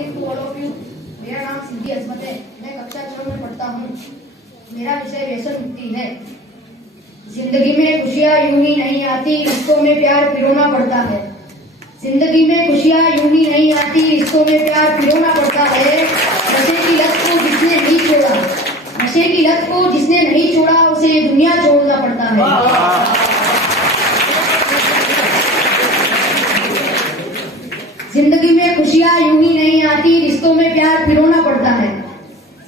Morning to all of you. मेरा नाम सिंधी अजमत है। मैं कक्षा 6 में पढ़ता हूँ। मेरा विषय व्यसन मुक्ति है। जिंदगी में खुशियाँ यूं ही नहीं आती, रिश्तों में प्यार पिरोना पड़ता है। जिंदगी में खुशियाँ यूं ही नहीं आती, रिश्तों में प्यार पिरोना पड़ता है। नशे की लत को जिसने नहीं छोड़ा, नशे की लत को जिसने नहीं छोड़ा, उसे ये दुनिया छोड़ना पड़ता है। जिंदगी में खुशियाँ यूं ही नहीं आती, रिश्तों में प्यार पिरोना पड़ता है।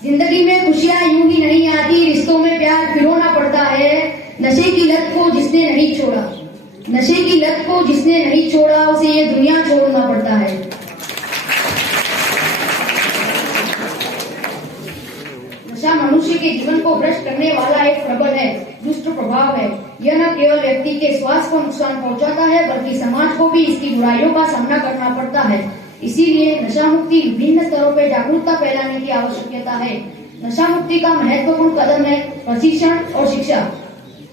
जिंदगी में खुशियाँ यूं ही नहीं आती, रिश्तों में प्यार पिरोना पड़ता है। नशे की लत को जिसने नहीं छोड़ा, नशे की लत को जिसने नहीं छोड़ा, उसे ये दुनिया छोड़ना पड़ता है। नशा मनुष्य के जीवन को भ्रष्ट करने वाला एक प्रबल है, दुष्ट प्रभाव है। यह न केवल व्यक्ति के स्वास्थ्य को नुकसान पहुंचाता है, बल्कि समाज को भी इसकी बुराइयों का सामना करना पड़ता है। इसीलिए नशा मुक्ति विभिन्न स्तरों पर जागरूकता फैलाने की आवश्यकता है। नशा मुक्ति का महत्वपूर्ण कदम है प्रशिक्षण और शिक्षा।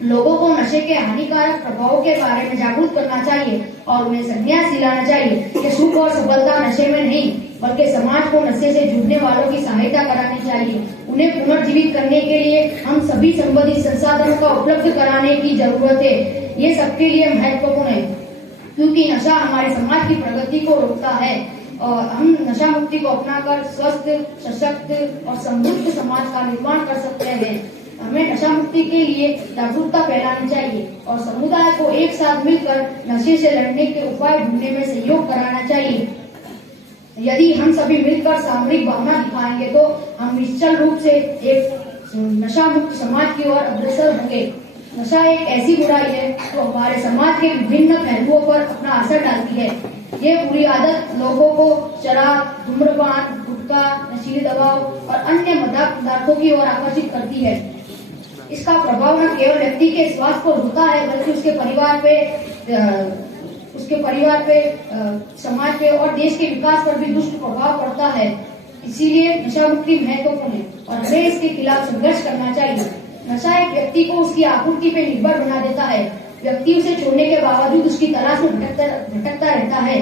लोगों को नशे के हानिकारक प्रभावों के बारे में जागरूक करना चाहिए और उन्हें संन्यास दिलाना चाहिए कि सुख और सफलता नशे में नहीं, बल्कि समाज को नशे से जूझने वालों की सहायता करानी चाहिए। उन्हें पुनर्जीवित करने के लिए हम सभी संबंधित संसाधनों का उपलब्ध कराने की जरूरत है। ये सबके लिए महत्वपूर्ण है, क्योंकि नशा हमारे समाज की प्रगति को रोकता है और हम नशा मुक्ति को अपनाकर स्वस्थ, सशक्त और समृद्ध समाज का निर्माण कर सकते हैं। हमें नशा मुक्ति के लिए जागरूकता फैलानी चाहिए और समुदाय को एक साथ मिलकर नशे से लड़ने के उपाय ढूंढने में सहयोग कराना चाहिए। यदि हम सभी मिलकर सामूहिक भावना दिखाएंगे तो हम निश्चल रूप से एक नशा मुक्त समाज की ओर अग्रसर होंगे। नशा एक ऐसी बुराई है जो हमारे समाज के विभिन्न पहलुओं पर अपना असर डालती है। ये बुरी आदत लोगों को शराब, धूम्रपान, गुटखा, नशीली दवाओं और अन्य मादक पदार्थों की ओर आकर्षित करती है। इसका प्रभाव न केवल व्यक्ति के स्वास्थ्य को होता है, बल्कि उसके परिवार पे, समाज पे और देश के विकास पर भी दुष्ट प्रभाव पड़ता है। इसीलिए नशा मुक्ति महत्वपूर्ण है और हमें इसके खिलाफ संघर्ष करना चाहिए। नशा एक व्यक्ति को उसकी आपूर्ति पे निर्भर बना देता है। व्यक्ति उसे छोड़ने के बावजूद उसकी तलाश में भटकता रहता है।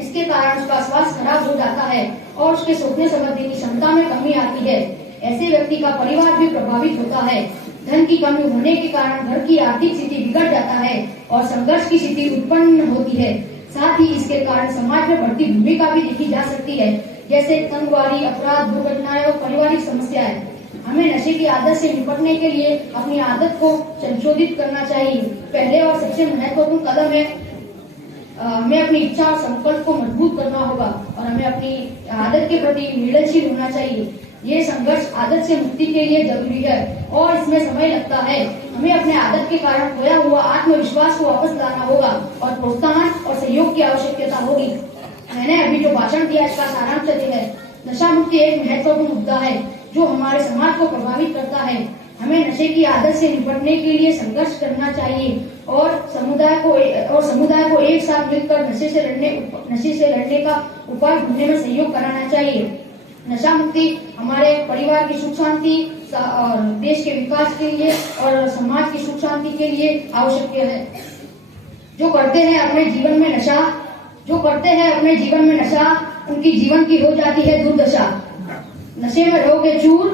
इसके कारण उसका स्वास्थ्य खराब हो जाता है और उसके सोचने समझने की क्षमता में कमी आती है। ऐसे व्यक्ति का परिवार भी प्रभावित होता है। धन की कमी होने के कारण घर की आर्थिक स्थिति बिगड़ जाता है और संघर्ष की स्थिति उत्पन्न होती है। साथ ही इसके कारण समाज में बढ़ती भूमिका भी देखी जा सकती है, जैसे आतंकवादी, अपराध, दुर्घटनाएं और पारिवारिक समस्याएं। हमें नशे की आदत से निपटने के लिए अपनी आदत को संशोधित करना चाहिए। पहले और सबसे महत्वपूर्ण कदम है हमें अपनी इच्छा और संकल्प को मजबूत करना होगा और हमें अपनी आदत के प्रति संवेदनशील होना चाहिए। ये संघर्ष आदत से मुक्ति के लिए जरूरी है और इसमें समय लगता है। हमें अपने आदत के कारण खोया हुआ आत्मविश्वास को वापस लाना होगा और प्रोत्साहन और सहयोग की आवश्यकता होगी। मैंने अभी जो भाषण दिया इसका सारांश है। नशा मुक्ति एक महत्वपूर्ण मुद्दा है जो हमारे समाज को प्रभावित करता है। हमें नशे की आदत से निपटने के लिए संघर्ष करना चाहिए और समुदाय को एक साथ मिलकर नशे से लड़ने का उपाय ढूंढने में सहयोग कराना चाहिए। नशा मुक्ति हमारे परिवार की सुख शांति और देश के विकास के लिए और समाज की सुख शांति के लिए आवश्यक है। जो करते हैं अपने जीवन में नशा, उनकी जीवन की हो जाती है दुर्दशा। नशे में रहोगे चूर,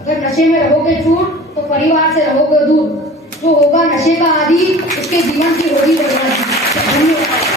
अगर नशे में रहोगे चूर तो परिवार से रहोगे दूर। जो होगा नशे का आदी, उसके जीवन की होगी बर्बादी। धन्यवाद।